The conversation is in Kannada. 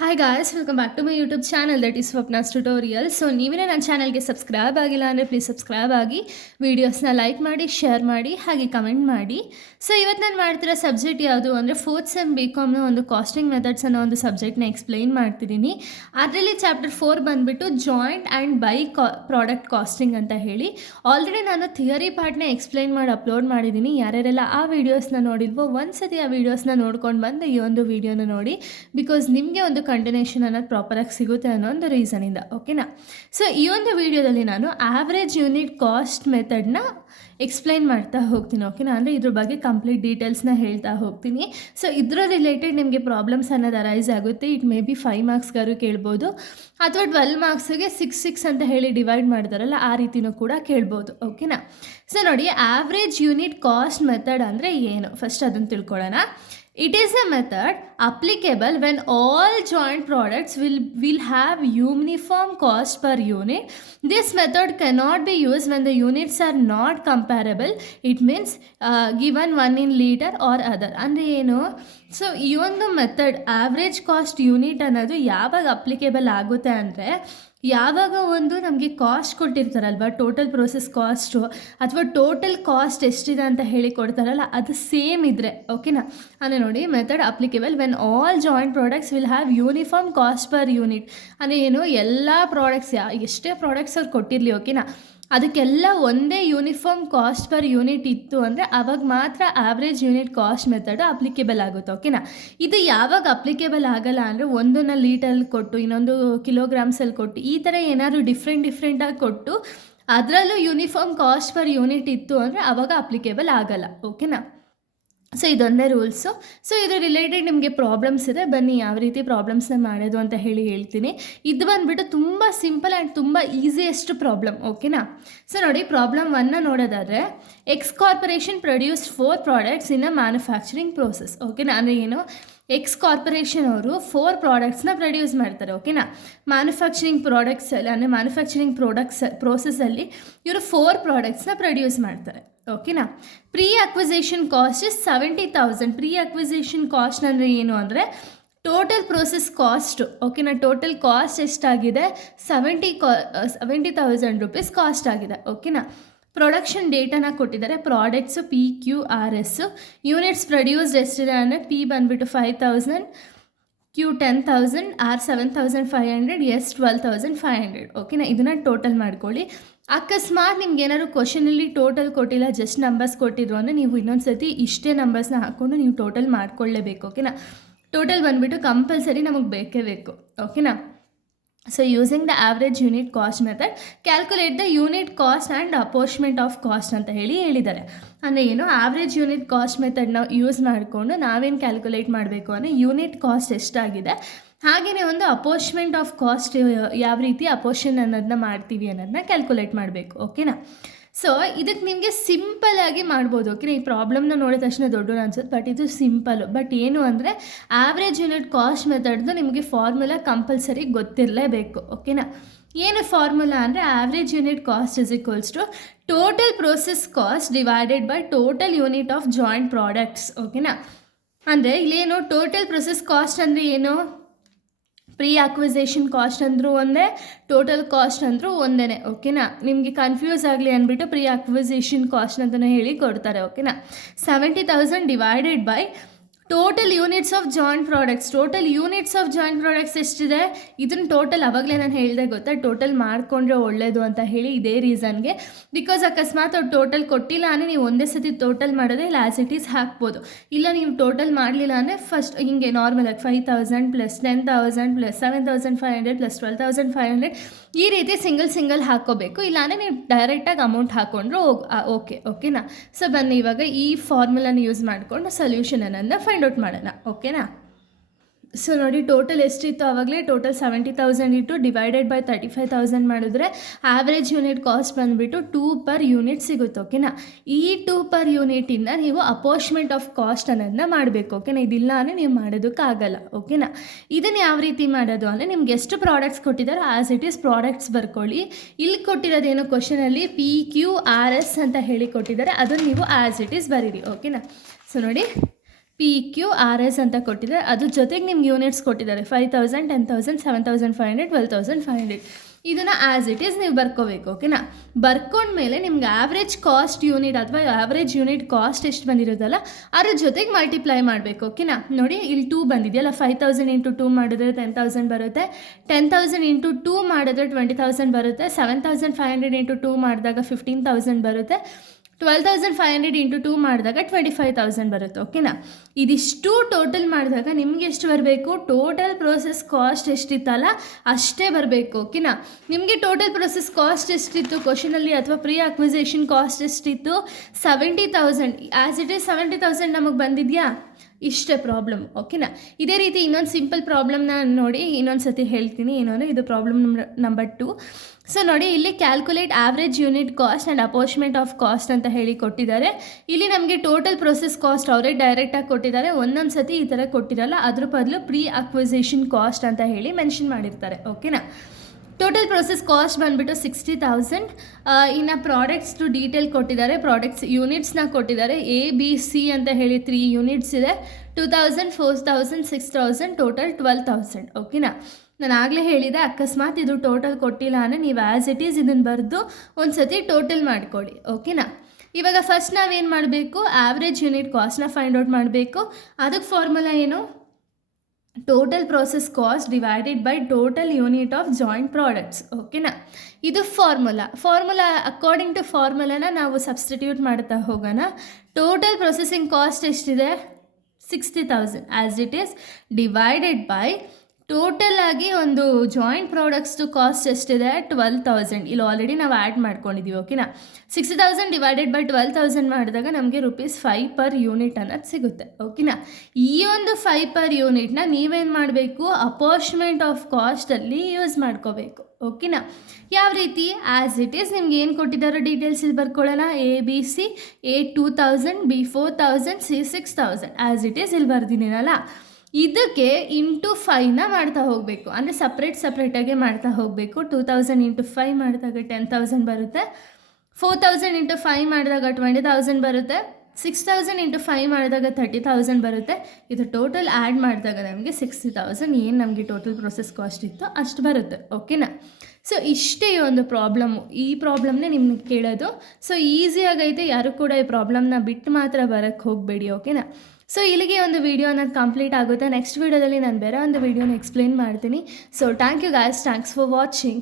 Hi guys, welcome back to my YouTube channel that is Swapna's tutorial. So ನೀವೇ ನನ್ನ ಚಾನಲ್ಗೆ ಸಬ್ಸ್ಕ್ರೈಬ್ ಆಗಿಲ್ಲ ಅಂದರೆ ಪ್ಲೀಸ್ ಸಬ್ಸ್ಕ್ರೈಬ್ ಆಗಿ, ವೀಡಿಯೋಸ್ನ ಲೈಕ್ ಮಾಡಿ, ಶೇರ್ ಮಾಡಿ, ಹಾಗೆ ಕಮೆಂಟ್ ಮಾಡಿ. ಸೊ ಇವತ್ತು ನಾನು ಮಾಡ್ತಿರೋ ಸಬ್ಜೆಕ್ಟ್ ಯಾವುದು ಅಂದರೆ ಫೋರ್ತ್ ಸೆಮ್ BComನ ಒಂದು ಕಾಸ್ಟಿಂಗ್ ಮೆಥಡ್ಸ್ ಅನ್ನೋ ಒಂದು ಸಬ್ಜೆಕ್ಟ್ನ ಎಕ್ಸ್ಪ್ಲೈನ್ ಮಾಡ್ತಿದ್ದೀನಿ. ಅದರಲ್ಲಿ ಚಾಪ್ಟರ್ 4 ಬಂದುಬಿಟ್ಟು joint and by product costing ಅಂತ ಹೇಳಿ ಆಲ್ರೆಡಿ ನಾನು ಥಿಯರಿ ಪಾರ್ಟ್ನ ಎಕ್ಸ್ಪ್ಲೈನ್ ಮಾಡಿ ಅಪ್ಲೋಡ್ ಮಾಡಿದ್ದೀನಿ. ಯಾರ್ಯಾರೆಲ್ಲ ಆ ವೀಡಿಯೋಸ್ನ ನೋಡಿಲ್ವೋ ಒಂದ್ಸತಿ ಆ ವೀಡಿಯೋಸ್ನ ನೋಡ್ಕೊಂಡು ಬಂದು ಈ ಒಂದು ವೀಡಿಯೋನ ನೋಡಿ, ಬಿಕಾಸ್ ನಿಮಗೆ ಒಂದು ಕಂಟಿನ್ಯೂಷನ್ ಅನ್ನೋದು ಪ್ರಾಪರಾಗಿ ಸಿಗುತ್ತೆ ಅನ್ನೋ ಒಂದು ರೀಸನಿಂದ. ಓಕೆನಾ? ಸೊ ಈ ಒಂದು ವಿಡಿಯೋದಲ್ಲಿ ನಾನು ಆವ್ರೇಜ್ ಯೂನಿಟ್ ಕಾಸ್ಟ್ ಮೆಥಡ್ನ ಎಕ್ಸ್ಪ್ಲೈನ್ ಮಾಡ್ತಾ ಹೋಗ್ತೀನಿ. ಓಕೆನಾ? ಅಂದರೆ ಇದ್ರ ಬಗ್ಗೆ ಕಂಪ್ಲೀಟ್ ಡೀಟೇಲ್ಸ್ನ ಹೇಳ್ತಾ ಹೋಗ್ತೀನಿ. ಸೊ ಇದರ ರಿಲೇಟೆಡ್ ನಿಮಗೆ ಪ್ರಾಬ್ಲಮ್ಸ್ ಅನ್ನೋದು ಅರೈಸ್ ಆಗುತ್ತೆ. ಇಟ್ ಮೇ ಬಿ 5 ಮಾರ್ಕ್ಸ್ಗಾರು ಕೇಳ್ಬೋದು, ಅಥವಾ 12 ಮಾರ್ಕ್ಸಿಗೆ 6 ಅಂತ ಹೇಳಿ ಡಿವೈಡ್ ಮಾಡ್ತಾರಲ್ಲ ಆ ರೀತಿನೂ ಕೂಡ ಕೇಳ್ಬೋದು. ಓಕೆನಾ? ಸೊ ನೋಡಿ, ಆವ್ರೇಜ್ ಯೂನಿಟ್ ಕಾಸ್ಟ್ ಮೆಥಡ್ ಅಂದರೆ ಏನು, ಫಸ್ಟ್ ಅದನ್ನು ತಿಳ್ಕೊಳ್ಳೋಣ. It is a method applicable when all joint products will have uniform cost per unit. This method cannot be used when the units are not comparable. It means given one in liter or other. ಅಂದರೆ ಏನು? ಸೊ ಈ ಒಂದು ಮೆಥಡ್ ಆವ್ರೇಜ್ ಕಾಸ್ಟ್ ಯೂನಿಟ್ ಅನ್ನೋದು ಯಾವಾಗ ಅಪ್ಲಿಕೇಬಲ್ ಆಗುತ್ತೆ ಅಂದರೆ, ಯಾವಾಗ ಒಂದು ನಮಗೆ ಕಾಸ್ಟ್ ಕೊಟ್ಟಿರ್ತಾರಲ್ವ, ಟೋಟಲ್ ಪ್ರೋಸೆಸ್ ಕಾಸ್ಟು ಅಥವಾ ಟೋಟಲ್ ಕಾಸ್ಟ್ ಎಷ್ಟಿದೆ ಅಂತ ಹೇಳಿ ಕೊಡ್ತಾರಲ್ಲ, ಅದು ಸೇಮ್ ಇದ್ದರೆ. ಓಕೆನಾ? ಅಂದರೆ ನೋಡಿ, method applicable when all joint products will have uniform cost per unit. ಅಂದರೆ ಏನು, ಎಲ್ಲ ಪ್ರಾಡಕ್ಟ್ಸ್ ಎಷ್ಟೇ ಪ್ರಾಡಕ್ಟ್ಸ್ ಅವ್ರು ಕೊಟ್ಟಿರಲಿ, ಓಕೆನಾ, ಅದಕ್ಕೆಲ್ಲ ಒಂದೇ ಯೂನಿಫಾರ್ಮ್ ಕಾಸ್ಟ್ ಪರ್ ಯೂನಿಟ್ ಇತ್ತು ಅಂದರೆ ಅವಾಗ ಮಾತ್ರ average unit cost method applicable ಆಗುತ್ತೆ. ಓಕೆನಾ? ಇದು ಯಾವಾಗ ಅಪ್ಲಿಕೇಬಲ್ ಆಗಲ್ಲ ಅಂದರೆ, ಒಂದನ್ನು ಲೀಟಲ್ಲಿ ಕೊಟ್ಟು ಇನ್ನೊಂದು ಕಿಲೋಗ್ರಾಮ್ಸಲ್ಲಿ ಕೊಟ್ಟು ಈ ಥರ ಏನಾದರೂ ಡಿಫ್ರೆಂಟಾಗಿ ಕೊಟ್ಟು ಅದರಲ್ಲೂ ಯೂನಿಫಾರ್ಮ್ ಕಾಸ್ಟ್ ಪರ್ ಯೂನಿಟ್ ಇತ್ತು ಅಂದರೆ ಆವಾಗ ಅಪ್ಲಿಕೇಬಲ್ ಆಗಲ್ಲ. ಓಕೆನಾ? ಸೊ ಇದೊಂದೇ ರೂಲ್ಸು. ಸೊ ಇದ್ರ ರಿಲೇಟೆಡ್ ನಿಮಗೆ ಪ್ರಾಬ್ಲಮ್ಸ್ ಇದೆ, ಬನ್ನಿ ಯಾವ ರೀತಿ ಪ್ರಾಬ್ಲಮ್ಸ್ನ ಮಾಡೋದು ಅಂತ ಹೇಳ್ತೀನಿ. ಇದು ಬಂದುಬಿಟ್ಟು ತುಂಬ ಸಿಂಪಲ್ ಆ್ಯಂಡ್ ತುಂಬ ಈಸಿಯೆಸ್ಟ್ ಪ್ರಾಬ್ಲಮ್. ಓಕೆನಾ? ಸೊ ನೋಡಿ, ಪ್ರಾಬ್ಲಮ್ 1ನ ನೋಡೋದಾದರೆ, ಎಕ್ಸ್ ಕಾರ್ಪೊರೇಷನ್ ಪ್ರೊಡ್ಯೂಸ್ 4 ಪ್ರಾಡಕ್ಟ್ಸ್ ಇನ್ ಅ ಮ್ಯಾನುಫ್ಯಾಕ್ಚರಿಂಗ್ ಪ್ರೋಸೆಸ್. ಓಕೆನಾ? ಅಂದರೆ ಏನು, ಎಕ್ಸ್ ಕಾರ್ಪೊರೇಷನ್ ಅವರು 4 ಪ್ರಾಡಕ್ಟ್ಸ್ನ ಪ್ರೊಡ್ಯೂಸ್ ಮಾಡ್ತಾರೆ. ಓಕೆನಾ? ಮ್ಯಾನುಫ್ಯಾಕ್ಚರಿಂಗ್ ಪ್ರಾಡಕ್ಟ್ಸಲ್ಲಿ ಅಂದರೆ ಮ್ಯಾನುಫ್ಯಾಕ್ಚರಿಂಗ್ ಪ್ರೋಸೆಸ್ಸಲ್ಲಿ ಇವರು 4 ಪ್ರಾಡಕ್ಟ್ಸ್ನ ಪ್ರೊಡ್ಯೂಸ್ ಮಾಡ್ತಾರೆ. ಓಕೆನಾ? Pre acquisition cost is 70,000. Pre acquisition cost ಅಂದರೆ ಏನು ಅಂದರೆ ಟೋಟಲ್ ಪ್ರೋಸೆಸ್ ಕಾಸ್ಟ್. ಓಕೆನಾ? ಟೋಟಲ್ ಕಾಸ್ಟ್ ಎಷ್ಟಾಗಿದೆ, 70,000 ರುಪೀಸ್ ಕಾಸ್ಟ್ ಆಗಿದೆ. ಓಕೆನಾ? ಪ್ರೊಡಕ್ಷನ್ ಡೇಟಾನ ಕೊಟ್ಟಿದ್ದಾರೆ, ಪ್ರಾಡಕ್ಟ್ಸು PQRS. ಯೂನಿಟ್ಸ್ ಪ್ರೊಡ್ಯೂಸ್ಡ್ ಎಷ್ಟಿದೆ ಅಂದರೆ P ಬಂದುಬಿಟ್ಟು 5,000, Q 10,000, R 7,500, S 12,500. ಓಕೆನಾ? ಇದನ್ನು ಟೋಟಲ್ ಮಾಡ್ಕೊಳ್ಳಿ. ಅಕಸ್ಮಾತ್ ನಿಮ್ಗೆ ಏನಾದ್ರು ಕ್ವಶನಲ್ಲಿ ಟೋಟಲ್ ಕೊಟ್ಟಿಲ್ಲ, ಜಸ್ಟ್ ನಂಬರ್ಸ್ ಕೊಟ್ಟಿದ್ರು ಅಂದರೆ ನೀವು ಇನ್ನೊಂದು ಸರ್ತಿ ಇಷ್ಟೇ ನಂಬರ್ಸ್ನ ಹಾಕ್ಕೊಂಡು ನೀವು ಟೋಟಲ್ ಮಾಡ್ಕೊಳ್ಳೇಬೇಕು. ಓಕೆನಾ? ಟೋಟಲ್ ಬಂದುಬಿಟ್ಟು ಕಂಪಲ್ಸರಿ ನಮಗೆ ಬೇಕೇ ಬೇಕು. ಓಕೆನಾ? So using the average unit cost method calculate the unit cost and apportionment of cost ಅಂತ ಹೇಳಿದ್ದಾರೆ. ಅಂದರೆ ಏನು, ಆವ್ರೇಜ್ ಯೂನಿಟ್ ಕಾಸ್ಟ್ ಮೆಥಡ್ನ ಯೂಸ್ ಮಾಡಿಕೊಂಡು ನಾವೇನು ಕ್ಯಾಲ್ಕುಲೇಟ್ ಮಾಡಬೇಕು ಅಂದರೆ ಯೂನಿಟ್ ಕಾಸ್ಟ್ ಎಷ್ಟಾಗಿದೆ, ಹಾಗೆಯೇ ಒಂದು ಅಪೋರ್ಚ್ಮೆಂಟ್ ಆಫ್ ಕಾಸ್ಟ್ ಯಾವ ರೀತಿ ಅಪೋರ್ಷನ್ ಅನ್ನೋದನ್ನ ಮಾಡ್ತೀವಿ ಅನ್ನೋದನ್ನ ಕ್ಯಾಲ್ಕುಲೇಟ್ ಮಾಡಬೇಕು. ಓಕೆನಾ? ಸೊ ಇದಕ್ಕೆ ನಿಮಗೆ ಸಿಂಪಲ್ಲಾಗಿ ಮಾಡ್ಬೋದು. ಓಕೆನಾ? ಈ ಪ್ರಾಬ್ಲಮ್ನ ನೋಡಿದ ತಕ್ಷಣ ದೊಡ್ಡದು ಅನ್ಸುತ್ತೆ, ಬಟ್ ಇದು ಸಿಂಪಲ್ಲು. ಬಟ್ ಏನು ಅಂದರೆ ಆವ್ರೇಜ್ ಯೂನಿಟ್ ಕಾಸ್ಟ್ ಮೆಥಡ್ದು ನಿಮಗೆ ಫಾರ್ಮುಲಾ ಕಂಪಲ್ಸರಿ ಗೊತ್ತಿರಲೇಬೇಕು. ಓಕೆನಾ? ಏನು ಫಾರ್ಮುಲಾ ಅಂದರೆ, average unit cost is equals to total process cost divided by total unit of joint products. ಓಕೆನಾ? ಅಂದರೆ ಇಲ್ಲೇನು ಟೋಟಲ್ ಪ್ರೊಸೆಸ್ ಕಾಸ್ಟ್ ಅಂದರೆ ಏನು, ಪ್ರೀ ಅಕ್ವಿಸೇಷನ್ ಕಾಸ್ಟ್ ಅಂದರೂ ಒಂದೇ, ಟೋಟಲ್ ಕಾಸ್ಟ್ ಅಂದರೂ ಒಂದೇ. ಓಕೆನಾ? ನಿಮಗೆ ಕನ್ಫ್ಯೂಸ್ ಆಗಲಿ ಅಂದ್ಬಿಟ್ಟು ಪ್ರೀ ಅಕ್ವಿಸೇಷನ್ ಕಾಸ್ಟ್ ಅಂತಲೇ ಹೇಳಿ ಕೊಡ್ತಾರೆ. ಓಕೆನಾ? 70,000 divided by total units of joint products. Total units of joint products ಎಷ್ಟಿದೆ, ಇದನ್ನು ಟೋಟಲ್ ಆವಾಗಲೇ ನಾನು ಹೇಳಿದೆ ಗೊತ್ತಾ, ಟೋಟಲ್ ಮಾಡಿಕೊಂಡ್ರೆ ಒಳ್ಳೆಯದು ಅಂತ ಹೇಳಿ, ಇದೇ ರೀಸನ್ಗೆ. ಬಿಕಾಸ್ ಅಕಸ್ಮಾತ್ ಅವ್ರು ಟೋಟಲ್ ಕೊಟ್ಟಿಲ್ಲ ಅಂದರೆ ನೀವು ಒಂದೇ ಸತಿ ಟೋಟಲ್ ಮಾಡೋದೇ ಇಲ್ಲ, ಆ್ಯಸ್ ಇಟ್ ಈಸ್ ಹಾಕ್ಬೋದು. ಇಲ್ಲ ನೀವು ಟೋಟಲ್ ಮಾಡಲಿಲ್ಲ ಅಂದರೆ ಫಸ್ಟ್ ಹಿಂಗೆ ನಾರ್ಮಲಾಗಿ 5,000 ಪ್ಲಸ್ 10,000 ಪ್ಲಸ್ 7,500 ಪ್ಲಸ್ 12,500 ಈ ರೀತಿ ಸಿಂಗಲ್ ಹಾಕ್ಕೋಬೇಕು. ಇಲ್ಲಾಂದರೆ ನೀವು ಡೈರೆಕ್ಟಾಗಿ ಅಮೌಂಟ್ ಹಾಕ್ಕೊಂಡ್ರು ಓಕೆನಾ? ಸೊ ಬನ್ನಿ ಇವಾಗ ಈ ಫಾರ್ಮುಲಾನ ಯೂಸ್ ಮಾಡಿಕೊಂಡು ಸೊಲ್ಯೂಷನ್ ಅನ್ನೋದನ್ನ ಫೈಂಡ್ ಔಟ್ ಮಾಡೋಣ. ಓಕೆನಾ? ಸೊ ನೋಡಿ, ಟೋಟಲ್ ಎಷ್ಟಿತ್ತು ಆವಾಗಲೇ, ಟೋಟಲ್ 70,000 ಇಟ್ಟು ಡಿವೈಡೆಡ್ ಬೈ 35,000 ಮಾಡಿದ್ರೆ ಆವ್ರೇಜ್ ಯೂನಿಟ್ ಕಾಸ್ಟ್ ಬಂದುಬಿಟ್ಟು 2 ಪರ್ ಯೂನಿಟ್ ಸಿಗುತ್ತೆ. ಓಕೆನಾ? ಈ 2 ಪರ್ ಯೂನಿಟಿಂದ ನೀವು ಅಪೋರ್ಚ್ಮೆಂಟ್ ಆಫ್ ಕಾಸ್ಟ್ ಅನ್ನೋದನ್ನ ಮಾಡಬೇಕು. ಓಕೆನಾ? ಇದಿಲ್ಲ ಅಂದರೆ ನೀವು ಮಾಡೋದಕ್ಕಾಗಲ್ಲ. ಓಕೆನಾ? ಇದನ್ನು ಯಾವ ರೀತಿ ಮಾಡೋದು ಅಂದರೆ, ನಿಮ್ಗೆ ಎಷ್ಟು ಪ್ರಾಡಕ್ಟ್ಸ್ ಕೊಟ್ಟಿದ್ದಾರೋ ಆ್ಯಸ್ ಇಟ್ ಈಸ್ ಪ್ರಾಡಕ್ಟ್ಸ್ ಬರ್ಕೊಳ್ಳಿ. ಇಲ್ಲಿ ಕೊಟ್ಟಿರೋದೇನು ಕ್ವಶನಲ್ಲಿ PQRS ಅಂತ ಹೇಳಿ ಕೊಟ್ಟಿದ್ದಾರೆ, ಅದನ್ನು ನೀವು ಆ್ಯಸ್ ಇಟ್ ಈಸ್ ಬರೀರಿ. ಓಕೆನಾ? ಸೊ ನೋಡಿ, PQRS ಅಂತ ಕೊಟ್ಟಿದ್ದಾರೆ. ಅದ್ರ ಜೊತೆಗೆ ನಿಮ್ಗೆ ಯೂನಿಟ್ಸ್ ಕೊಟ್ಟಿದ್ದಾರೆ 5000, 10,000, 7,500, 12,500. ಇದನ್ನು ಆ್ಯಸ್ ಇಟ್ ಈಸ್ ನೀವು ಬರ್ಕೋಬೇಕು. ಓಕೆನಾ? ಬರ್ಕೊಂಡ್ಮೇಲೆ ನಿಮ್ಗೆ ಆವ್ರೇಜ್ ಕಾಸ್ಟ್ ಯೂನಿಟ್ ಅಥವಾ ಆವ್ರೇಜ್ ಯೂನಿಟ್ ಕಾಸ್ಟ್ ಎಷ್ಟು ಬಂದಿರೋದಲ್ಲ ಅದ್ರ ಜೊತೆಗೆ ಮಲ್ಟಿಪ್ಲೈ ಮಾಡಬೇಕು. ಓಕೆನಾ? ನೋಡಿ ಇಲ್ಲಿ 2 ಬಂದಿದೆಯಲ್ಲ, 5,000 ಇಂಟು 2 ಮಾಡಿದ್ರೆ 10,000 ಬರುತ್ತೆ, 10,000 ಇಂಟು 2 ಮಾಡಿದ್ರೆ 20,000 ಬರುತ್ತೆ, 7,500 ಇಂಟು 2 ಮಾಡಿದಾಗ 15,000 ಬರುತ್ತೆ, 12,500 ಇಂಟು 2 ಮಾಡಿದಾಗ 25,000 ಬರುತ್ತೆ. ಓಕೆನಾ? ಇದಿಷ್ಟು ಟೋಟಲ್ ಮಾಡಿದಾಗ ನಿಮ್ಗೆ ಎಷ್ಟು ಬರಬೇಕು? ಟೋಟಲ್ ಪ್ರೋಸೆಸ್ ಕಾಸ್ಟ್ ಎಷ್ಟಿತ್ತಲ್ಲ ಅಷ್ಟೇ ಬರಬೇಕು. ಓಕೆನಾ? ನಿಮಗೆ ಟೋಟಲ್ ಪ್ರೋಸೆಸ್ ಕಾಸ್ಟ್ ಎಷ್ಟಿತ್ತು ಕ್ವಶನಲ್ಲಿ ಅಥವಾ ಪ್ರೀ ಅಕ್ವಿಸೇಷನ್ ಕಾಸ್ಟ್ ಎಷ್ಟಿತ್ತು? 70,000. ಆ್ಯಸ್ ಇಟ್ ಈಸ್ 70,000 ನಮಗೆ ಬಂದಿದೆಯಾ? ಇಷ್ಟೇ ಪ್ರಾಬ್ಲಮ್. ಓಕೆನಾ? ಇದೇ ರೀತಿ ಇನ್ನೊಂದು ಸಿಂಪಲ್ ಪ್ರಾಬ್ಲಮ್ನ ನೋಡಿ ಇನ್ನೊಂದು ಸತಿ ಹೇಳ್ತೀನಿ. ಇದು ಪ್ರಾಬ್ಲಮ್ ನಂಬರ್ 2. ಸೊ ನೋಡಿ, ಇಲ್ಲಿ calculate average unit cost and apportionment of cost ಅಂತ ಹೇಳಿ ಕೊಟ್ಟಿದ್ದಾರೆ. ಇಲ್ಲಿ ನಮಗೆ ಟೋಟಲ್ ಪ್ರೊಸೆಸ್ ಕಾಸ್ಟ್ ಅವರೇ ಡೈರೆಕ್ಟಾಗಿ ಕೊಟ್ಟಿದ್ದಾರೆ. ಒಂದೊಂದು ಸತಿ ಈ ಥರ ಕೊಟ್ಟಿರಲ್ಲ, ಅದ್ರ ಬದಲು ಪ್ರೀ ಅಕ್ವಿಸೇಷನ್ ಕಾಸ್ಟ್ ಅಂತ ಹೇಳಿ ಮೆನ್ಷನ್ ಮಾಡಿರ್ತಾರೆ. ಓಕೆನಾ? ಟೋಟಲ್ ಪ್ರೊಸೆಸ್ ಕಾಸ್ಟ್ ಬಂದುಬಿಟ್ಟು 60,000. ಇನ್ನು ಪ್ರಾಡಕ್ಟ್ಸ್ದು ಡೀಟೇಲ್ ಕೊಟ್ಟಿದ್ದಾರೆ, ಪ್ರಾಡಕ್ಟ್ಸ್ ಯೂನಿಟ್ಸ್ನ ಕೊಟ್ಟಿದ್ದಾರೆ. ABC ಅಂತ ಹೇಳಿ 3 ಯೂನಿಟ್ಸ್ ಇದೆ. 2,000, 4,000, 6,000, ಟೋಟಲ್ 12,000. ಓಕೆನಾ? ನಾನು ಆಗಲೇ ಹೇಳಿದೆ, ಅಕಸ್ಮಾತ್ ಇದು ಟೋಟಲ್ ಕೊಟ್ಟಿಲ್ಲ ಅಂದರೆ ನೀವು ಆ್ಯಸ್ ಇಟ್ ಈಸ್ ಇದನ್ನು ಬರೆದು ಒಂದು ಸತಿ ಟೋಟಲ್ ಮಾಡ್ಕೊಳ್ಳಿ. ಓಕೆನಾ? ಇವಾಗ ಫಸ್ಟ್ ನಾವೇನು ಮಾಡಬೇಕು? ಆವ್ರೇಜ್ ಯೂನಿಟ್ ಕಾಸ್ಟ್ನ ಫೈಂಡ್ ಔಟ್ ಮಾಡಬೇಕು. ಅದಕ್ಕೆ ಫಾರ್ಮುಲಾ ಏನು? Total process cost divided by total unit of joint products. ಓಕೆನಾ? ಇದು ಫಾರ್ಮುಲಾ ಅಕಾರ್ಡಿಂಗ್ ಟು ಫಾರ್ಮುಲಾನ ನಾವು ಸಬ್ಸ್ಟಿಟ್ಯೂಟ್ ಮಾಡ್ತಾ ಹೋಗೋಣ. ಟೋಟಲ್ ಪ್ರೊಸೆಸಿಂಗ್ ಕಾಸ್ಟ್ ಎಷ್ಟಿದೆ? 60,000 as it is divided by total ಆಗಿ ಒಂದು ಜಾಯಿಂಟ್ ಪ್ರಾಡಕ್ಟ್ಸ್ದು ಕಾಸ್ಟ್ ಎಷ್ಟಿದೆ? 12,000. ಇಲ್ಲಿ ಆಲ್ರೆಡಿ ನಾವು ಆ್ಯಡ್ ಮಾಡ್ಕೊಂಡಿದ್ದೀವಿ. ಓಕೆನಾ? 60,000 ಡಿವೈಡೆಡ್ ಬೈ 12,000 ಮಾಡಿದಾಗ ನಮಗೆ ₹5 ಪರ್ ಯೂನಿಟ್ ಅನ್ನೋದು ಸಿಗುತ್ತೆ. ಓಕೆನಾ? ಈ ಒಂದು 5 ಪರ್ ಯೂನಿಟ್ನ ನೀವೇನು ಮಾಡಬೇಕು? ಅಪೋರ್ಚ್ಮೆಂಟ್ ಆಫ್ ಕಾಸ್ಟಲ್ಲಿ ಯೂಸ್ ಮಾಡ್ಕೋಬೇಕು. ಓಕೆನಾ? ಯಾವ ರೀತಿ? ಆ್ಯಸ್ ಇಟ್ ಈಸ್ ನಿಮ್ಗೆ ಏನು ಕೊಟ್ಟಿದ್ದಾರೋ ಡೀಟೇಲ್ಸ್ ಇಲ್ಲಿ ಬರ್ಕೊಳ್ಳೋಣ. ABC, A 2,000, B 4,000, C 6,000. As it is ಇಲ್ಲಿ ಬರ್ದಿದ್ದೀನಲ್ಲ, ಇದಕ್ಕೆ ಇಂಟು 5ನ ಮಾಡ್ತಾ ಹೋಗಬೇಕು. ಅಂದರೆ ಸಪ್ರೇಟಾಗೆ ಮಾಡ್ತಾ ಹೋಗಬೇಕು. 2,000 ಇಂಟು 5 ಮಾಡಿದಾಗ 10,000 ಬರುತ್ತೆ, 4,000 ಇಂಟು 5 ಮಾಡಿದಾಗ 20,000 ಬರುತ್ತೆ, 6,000 ಇಂಟು 5 ಮಾಡಿದಾಗ 30,000 ಬರುತ್ತೆ. ಇದು ಟೋಟಲ್ ಆ್ಯಡ್ ಮಾಡಿದಾಗ ನಮಗೆ 60,000 ಏನು ನಮಗೆ ಟೋಟಲ್ ಪ್ರೊಸೆಸ್ ಕಾಸ್ಟ್ ಇತ್ತು ಅಷ್ಟು ಬರುತ್ತೆ. ಓಕೆನಾ? ಸೊ ಇಷ್ಟೇ ಈ ಒಂದು ಪ್ರಾಬ್ಲಮ್ಮು. ಈ ಪ್ರಾಬ್ಲಮ್ನೇ ನಿಮ್ಗೆ ಕೇಳೋದು. ಸೊ ಈಸಿಯಾಗೈತೆ, ಯಾರು ಕೂಡ ಈ ಪ್ರಾಬ್ಲಮ್ನ ಬಿಟ್ಟು ಮಾತ್ರ ಬರೋಕ್ಕೆ ಹೋಗಬೇಡಿ. ಓಕೆನಾ? ಸೊ ಇಲ್ಲಿಗೆ ಒಂದು ವಿಡಿಯೋ ಅನ್ನೋದು ಕಂಪ್ಲೀಟ್ ಆಗುತ್ತೆ. ನೆಕ್ಸ್ಟ್ ವೀಡಿಯೋದಲ್ಲಿ ನಾನು ಬೇರೆ ಒಂದು ವಿಡಿಯೋನ ಎಕ್ಸ್ಪ್ಲೇನ್ ಮಾಡ್ತೀನಿ. So thank you guys, thanks for watching.